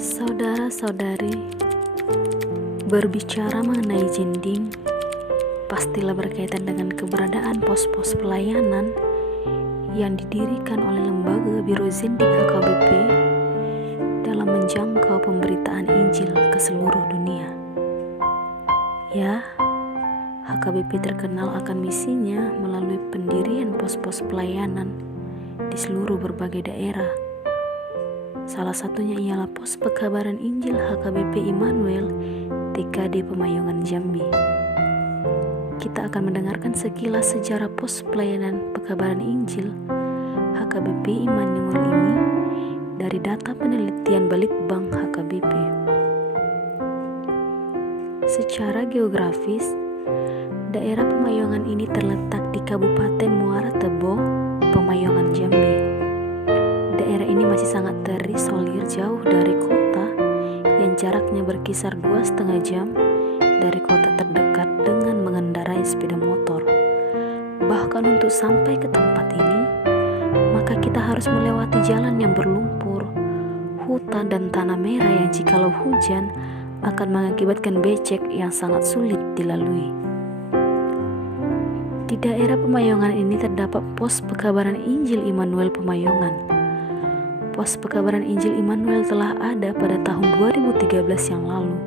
Saudara-saudari, berbicara mengenai Jindim, pastilah berkaitan dengan keberadaan pos-pos pelayanan yang didirikan oleh Lembaga Biro Zindim HKBP dalam menjangkau pemberitaan Injil ke seluruh dunia. Ya, HKBP terkenal akan misinya melalui pendirian pos-pos pelayanan di seluruh berbagai daerah. Salah satunya ialah pos pekabaran Injil HKBP Immanuel TKD Pemayongan Jambi. Kita akan mendengarkan sekilas sejarah pos pelayanan pekabaran Injil HKBP Immanuel ini dari data penelitian Balitbang HKBP. Secara geografis, daerah Pemayongan ini terletak di Kabupaten Muara Tebo, Pemayongan Jambi. Daerah ini masih sangat terisolir jauh dari kota yang jaraknya berkisar 2,5 jam dari kota terdekat dengan mengendarai sepeda motor. Bahkan untuk sampai ke tempat ini, maka kita harus melewati jalan yang berlumpur, hutan dan tanah merah yang jikalau hujan akan mengakibatkan becek yang sangat sulit dilalui. Di daerah Pemayongan ini terdapat pos pekabaran Injil Immanuel Pemayongan. Pos pekabaran Injil Immanuel telah ada pada tahun 2013 yang lalu,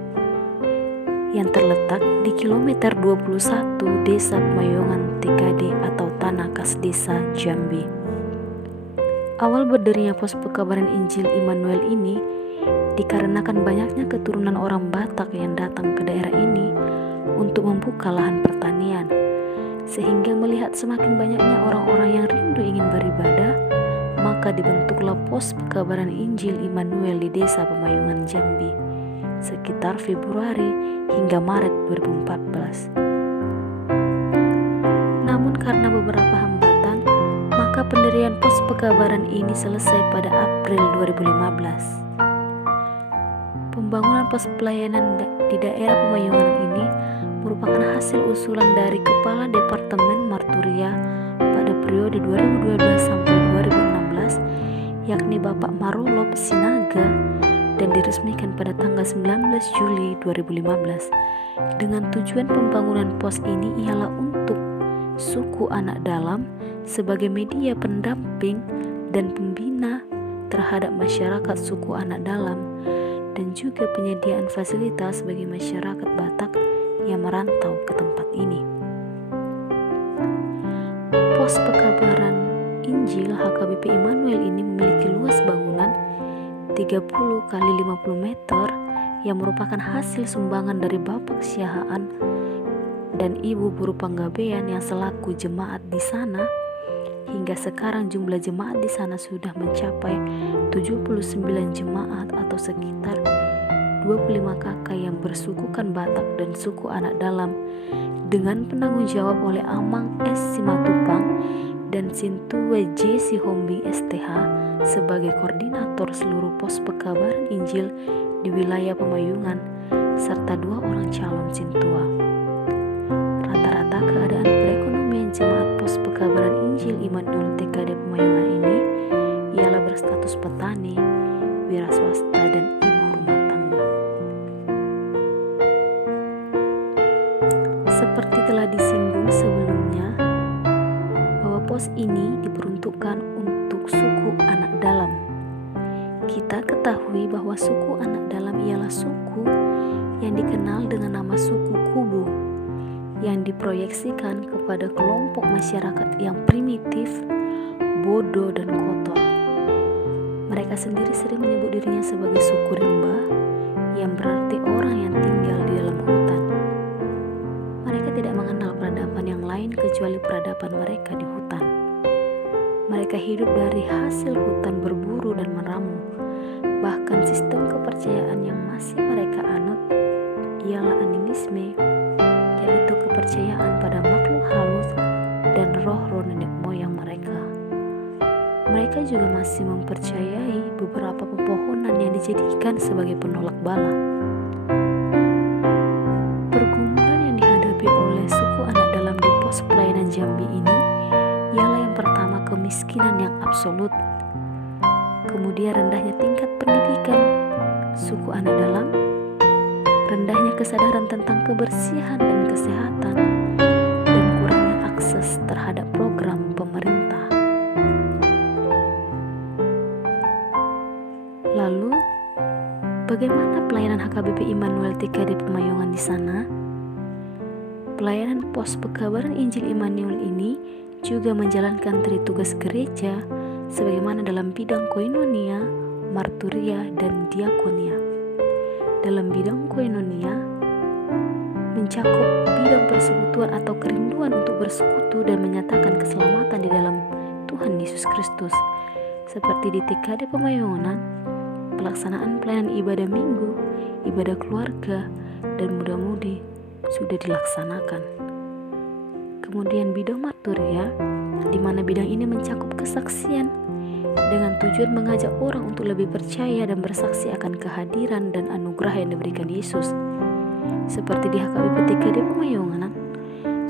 yang terletak di kilometer 21 Desa Pemayongan TKD atau Tanah Kas Desa Jambi. Awal berdirinya pos pekabaran Injil Immanuel ini dikarenakan banyaknya keturunan orang Batak yang datang ke daerah ini untuk membuka lahan pertanian, sehingga melihat semakin banyaknya orang-orang yang rindu ingin beribadah, maka dibentuklah pos pekabaran Injil Immanuel di Desa Pemayongan Jambi sekitar Februari hingga Maret 2014. Namun karena beberapa hambatan, maka pendirian pos pekabaran ini selesai pada April 2015. Pembangunan pos pelayanan di daerah Pemayongan ini merupakan hasil usulan dari Kepala Departemen Marturia pada periode 2012 sampai 2016, yakni Bapak Marolop Sinaga, dan diresmikan pada tanggal 19 Juli 2015. Dengan tujuan pembangunan pos ini ialah untuk suku anak dalam sebagai media pendamping dan pembina terhadap masyarakat suku anak dalam, dan juga penyediaan fasilitas bagi masyarakat Batak yang merantau ke tempat ini. Pos pekabaran Injil HKBP Immanuel ini memiliki luas bangunan 30 kali 50 meter yang merupakan hasil sumbangan dari Bapak Syahaan dan Ibu Buru Panggabean yang selaku jemaat di sana. Hingga sekarang jumlah jemaat di sana sudah mencapai 79 jemaat atau sekitar 25 kakak yang bersukukan Batak dan suku anak dalam, dengan penanggung jawab oleh Amang S. Simatupang dan Sintue J. Sihombing STH sebagai koordinator seluruh pos pekabaran Injil di wilayah Pemayungan serta 2 orang calon sintua. Rata-rata keadaan perekonomian jemaat pos pekabaran Injil Immanuel TKD Pemayungan ini ialah berstatus petani, wira swasta, dan ibu rumah tangga. Seperti telah disinggung sebelumnya, bahwa pos ini diperuntukkan untuk suku anak dalam. Kita ketahui bahwa suku anak dalam ialah suku yang dikenal dengan nama suku Kubu, yang diproyeksikan kepada kelompok masyarakat yang primitif, bodoh, dan kotor. Mereka sendiri sering menyebut dirinya sebagai suku rimba, yang berarti orang yang tinggal di dalam hutan. Mereka tidak mengenal peradaban yang lain kecuali peradaban mereka di hutan. Mereka hidup dari hasil hutan berburu dan meramu. Bahkan sistem kepercayaan yang masih mereka anut ialah animisme, yaitu kepercayaan pada makhluk halus dan roh-roh nenek moyang mereka. Mereka juga masih mempercayai beberapa pepohonan yang dijadikan sebagai penolak bala. Pergumulan yang dihadapi oleh suku anak dalam di pos pelayanan Jambi ini ialah yang pertama, kemiskinan yang absolut. kemudian rendahnya tingkat pendidikan suku anak dalam, rendahnya kesadaran tentang kebersihan dan kesehatan, dan kurangnya akses terhadap program pemerintah. Lalu, bagaimana pelayanan HKBP Immanuel TKD Pemayangan di sana? Pelayanan pos pekabaran Injil Immanuel ini juga menjalankan tugas gereja sebagaimana dalam bidang koinonia, marturia, dan diakonia. Dalam bidang koinonia mencakup bidang persekutuan atau kerinduan untuk bersekutu dan menyatakan keselamatan di dalam Tuhan Yesus Kristus, seperti di TKD Pemayangan, pelaksanaan pelayanan ibadah minggu, ibadah keluarga, dan muda-mudi sudah dilaksanakan. Kemudian bidang marturia, di mana bidang ini mencakup kesaksian dengan tujuan mengajak orang untuk lebih percaya dan bersaksi akan kehadiran dan anugerah yang diberikan Yesus. Seperti di HKBP TKD Pemayangan,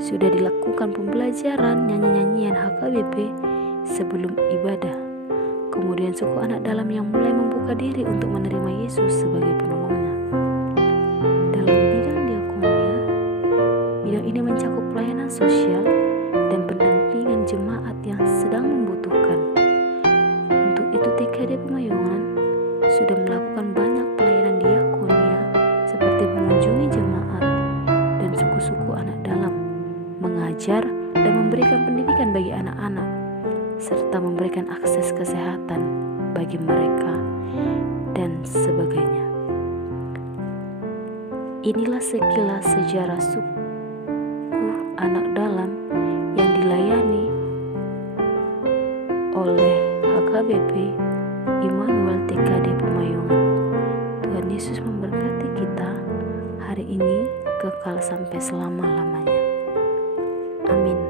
sudah dilakukan pembelajaran nyanyi-nyanyian HKBP sebelum ibadah. Kemudian suku anak dalam yang mulai membuka diri untuk menerima Yesus sebagai penolongnya. Dalam bidang diakonia, bidang ini mencakup pelayanan sosial dan pendampingan jemaat yang sedang membutuhkan. Untuk itu TKD Pemayangan sudah melakukan banyak pelayanan diakonia seperti mengunjungi jemaat dan suku-suku anak dalam, mengajar dan memberikan pendidikan bagi anak-anak, serta memberikan akses kesehatan bagi mereka, dan sebagainya. Inilah sekilas sejarah suku anak dalam yang dilayani oleh HKBP Immanuel TKD Pemayangan. Tuhan Yesus memberkati kita hari ini kekal sampai selama-lamanya. Amin.